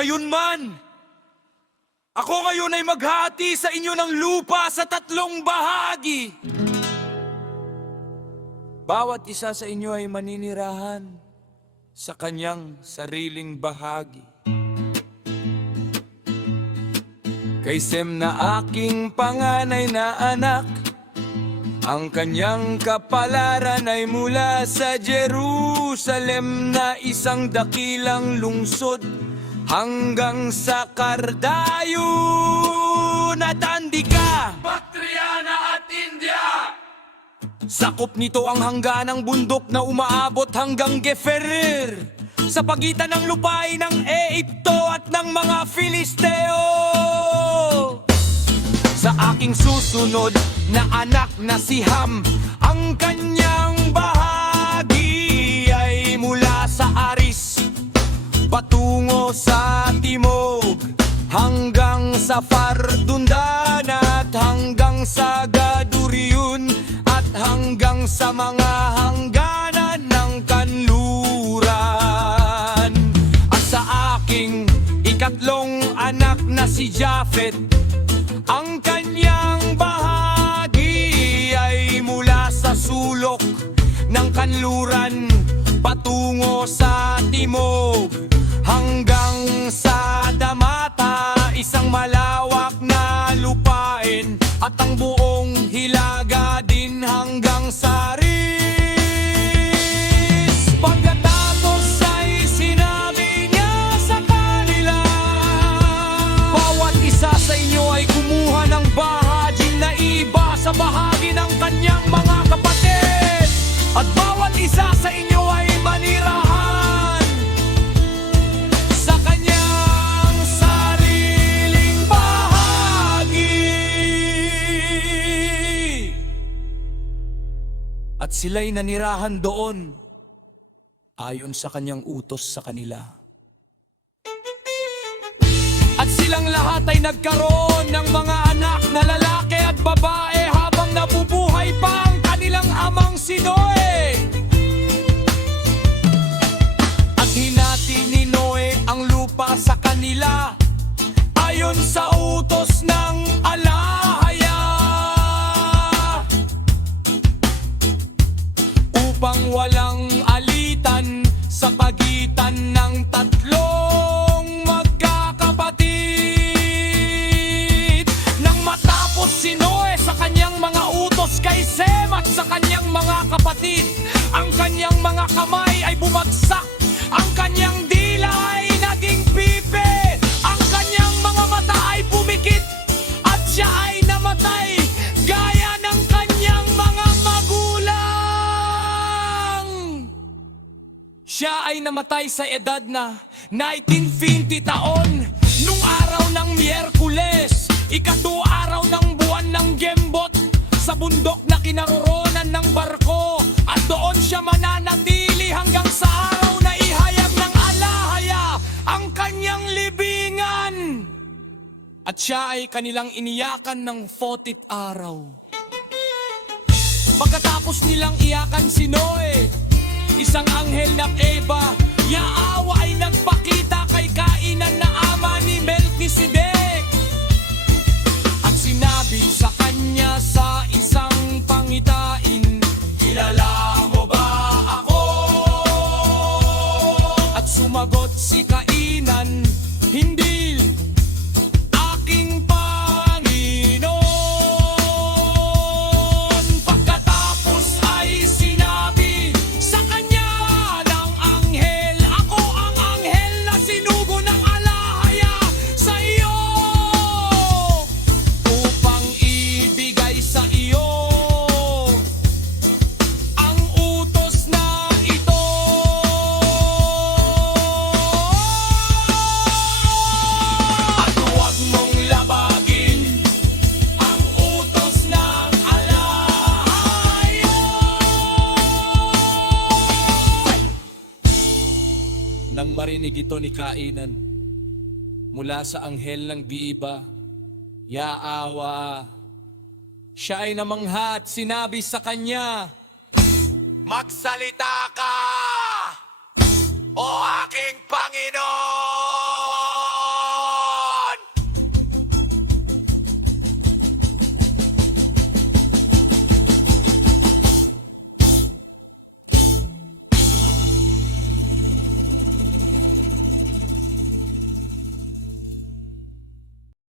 Gayunman, ako ngayon ay maghati sa inyo ng lupa sa 3 bahagi. Bawat isa sa inyo ay maninirahan sa kanyang sariling bahagi. Kay Sem na aking panganay na anak, ang kanyang kapalaran ay mula sa Jerusalem na isang dakilang lungsod hanggang sa Cardayon at Andika, Bactriana at India. Sakop nito ang hangganang bundok na umaabot hanggang Geferir, sa pagitan ng lupain ng Ehipto at ng mga Filisteo. Sa aking susunod na anak na si Ham, ang kanyang bahagi ay mula sa Aris patungo sa timog, hanggang sa Fardundan at hanggang sa Gadurion at hanggang sa mga hangganan ng kanluran. At sa aking ikatlong anak na si Japhet, ang kanyang bahagi ay mula sa sulok ng kanluran patungo sa timog, hanggang sa Damata, isang malawak na lupain, at ang buong hilaga din hanggang sa Ris. Pagkatapos ay sinabi niya sa kanila, bawat isa sa inyo ay kumuha ng bahaging naiba sa bahagi ng kanyang mga kapatid, at bawat isa sa inyo ay manirahan sa kanyang sariling bahagi. At sila'y nanirahan doon ayon sa kanyang utos sa kanila. At silang lahat ay nagkaroon ng mga anak na lalaki at babae habang nabubuhay pa ang kanilang amang si Noe. At hinati ni Noe ang lupa sa kanila ayon sa utos ng alahaya, upang walang alitan sa pagitan ng tatlong magkakapatid. Nang matapos si Noe sa kanyang mga utos kay Sem at sa kanyang mga kapatid, ang kanyang mga kamay ay bumagsak, ang kanyang dila ay naging pipe, ang kanyang mga mata ay pumikit, at siya ay namatay gaya ng kanyang mga magulang. Siya ay namatay sa edad na 1920 taon, nung araw ng Miyerkules, ika-2 araw ng buwan ng Gembot, sa bundok na kinaroroonan ng barko, at doon siya mananatili hanggang sa araw na ihayag ng alahaya ang kanyang libingan. At siya ay kanilang iniyakan ng 40th araw. Pagkatapos nilang iyakan si Noe, isang anghel ng Eva, Yaawa ay nagpakita kay Kainan na ama ni Melkisedek, at sinabi sa kanya sa isang pangitain, kilala mo ba ako? At sumagot si Kainan, hindi, aking Panginoon. Pagkatapos ay sinabi sa kanya ng anghel, ako ang anghel na sinugo ng alahaya sa iyo, upang ibigay sa iyo ang utos na ito. At huwag mong labagin ang utos ng alahaya. Nang marinig ito ni Kainan mula sa anghel ng Diiba, Yaawa, siya ay namangha at sinabi sa kanya, magsalita ka!